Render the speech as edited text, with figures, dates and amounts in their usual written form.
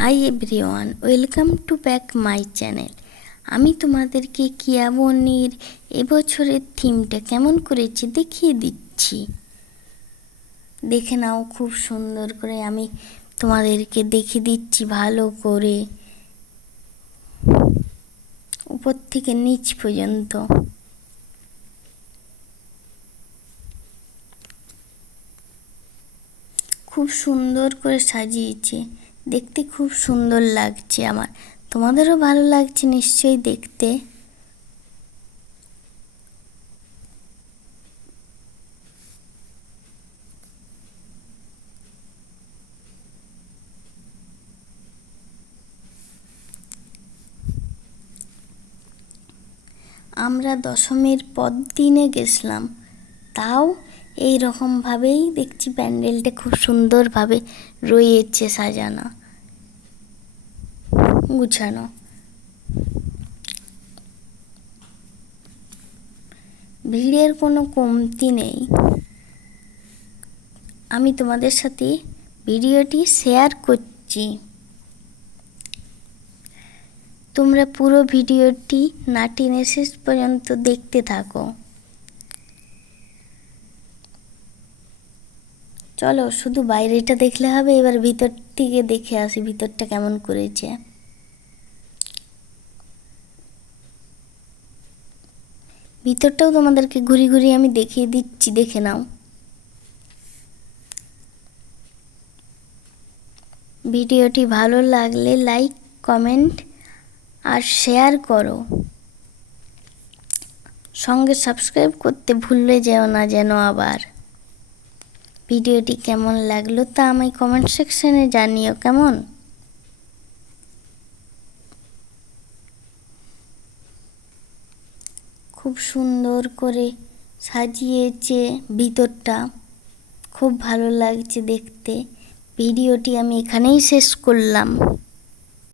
Hi everyone, welcome to back my channel. আমি তোমাদেরকে কিয়া বনির এবছরের থিমটা কেমন করেছি দেখিয়ে দিচ্ছি। দেখে নাও, খুব সুন্দর করে আমি তোমাদেরকে দেখিয়ে দিচ্ছি ভালো করে, উপর থেকে নিচ পর্যন্ত। খুব সুন্দর করে সাজিয়েছে, দেখতে খুব সুন্দর লাগছে আমার। তোমাদেরও ভালো লাগছে নিশ্চয়ই দেখতে। আমরা দশমীর পর দিনে গেছিলাম, তাও এই রকমভাবেই দেখছি প্যান্ডেলটা খুব সুন্দরভাবে রয়েছে সাজানো গুছানো। ভিড়ের কোনো কমতি নেই। আমি তোমাদের সাথে ভিডিওটি শেয়ার করছি, তোমরা পুরো ভিডিওটি না টেনে শেষ পর্যন্ত দেখতে থাকো। চলো, শুধু বাইরেটা দেখলে হবে, এবার ভিতর থেকে দেখে আসি ভিতরটা কেমন করেছে। ভিতরটাও তোমাদেরকে ঘুরি ঘুরি আমি দেখিয়ে দিচ্ছি, দেখে নাও। ভিডিওটি ভালো লাগলে লাইক, কমেন্ট আর শেয়ার করো। সঙ্গে সাবস্ক্রাইব করতে ভুলে যেও না যেন আবার। ভিডিওটি কেমন লাগলো তা আমায় কমেন্ট সেকশনে জানিও কেমন। খুব সুন্দর করে সাজিয়েছে ভিতরটা, খুব ভালো লাগছে দেখতে। ভিডিওটি আমি এখানেই শেষ করলাম।